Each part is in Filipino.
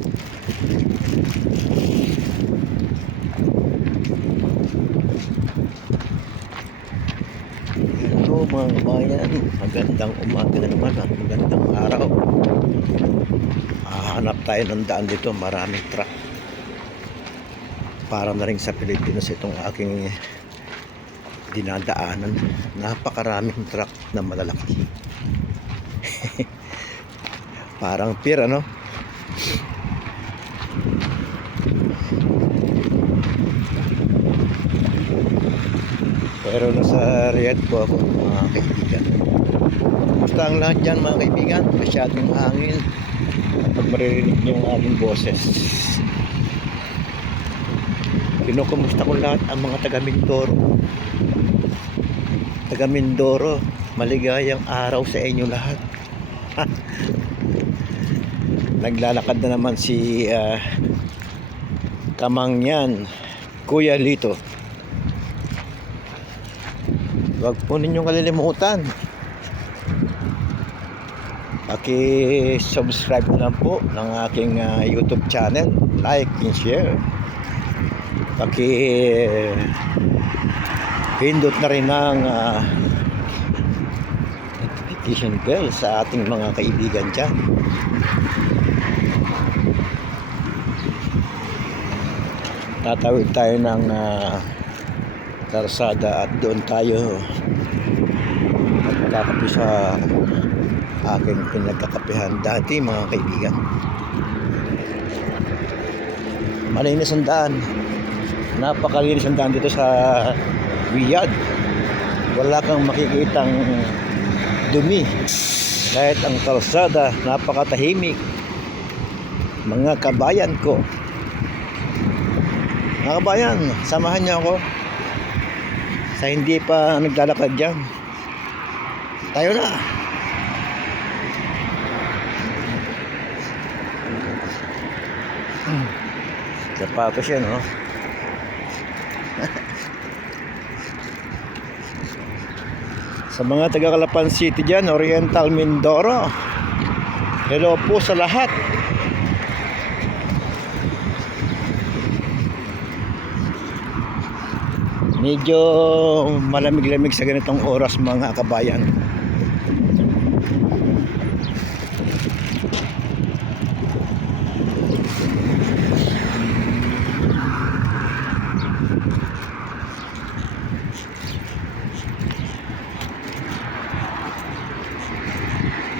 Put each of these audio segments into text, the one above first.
Hello mga kabayan, magandang umaga na naman at magandang araw. Hanap tayo ng daan dito, maraming truck. Para na rin sa Pilipinas itong aking dinadaanan. Napakaraming truck na malalaki. Parang pier, ano? Pero nasa Riyadh po ako mga kaibigan. Basta ang lahat dyan mga kaibigan, masyadong hangin kapag maririnig niyo yung aking boses. Kinukumusta ko lahat ang mga taga Mindoro. Taga Mindoro, maligayang araw sa inyo lahat. Naglalakad na naman si Kamangyan, Kuya Lito. Huwag po ninyong kalilimutan, paki-subscribe na lang po ng aking YouTube channel, like and share. Pindot na rin ng notification bell sa ating mga kaibigan dyan. Tatawid tayo ng karsada at doon tayo magkakape sa aking pinagkakapehan dati mga kaibigan. Malinis ang daan, napakalinis ang daan dito sa Riyadh. Wala kang makikitang dumi, kahit ang kalsada napakatahimik. Mga kabayan ko, mga kabayan, samahan niyo ako sa hindi pa naglalakad dyan. Tayo na. Sapatos yan, no? Sa mga taga Calapan City dyan, Oriental Mindoro, hello po sa lahat. Medyo malamig-lamig sa ganitong oras mga kabayan.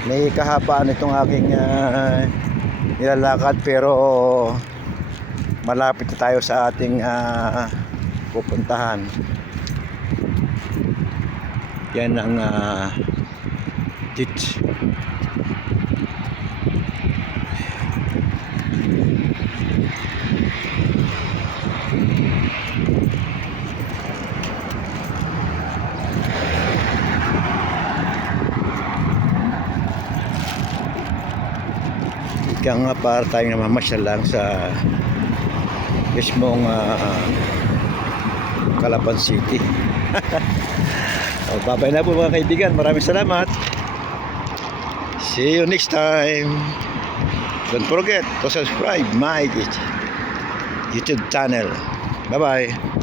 May kahabaan itong aking nilalakad, pero malapit na tayo sa ating pupuntahan. Yan ang ditch. Ika nga, para tayong namamasyal lang sa mismong Calapan City. Babay na po mga kaibigan, maraming salamat. See you next time. Don't forget to subscribe my YouTube channel. Bye bye.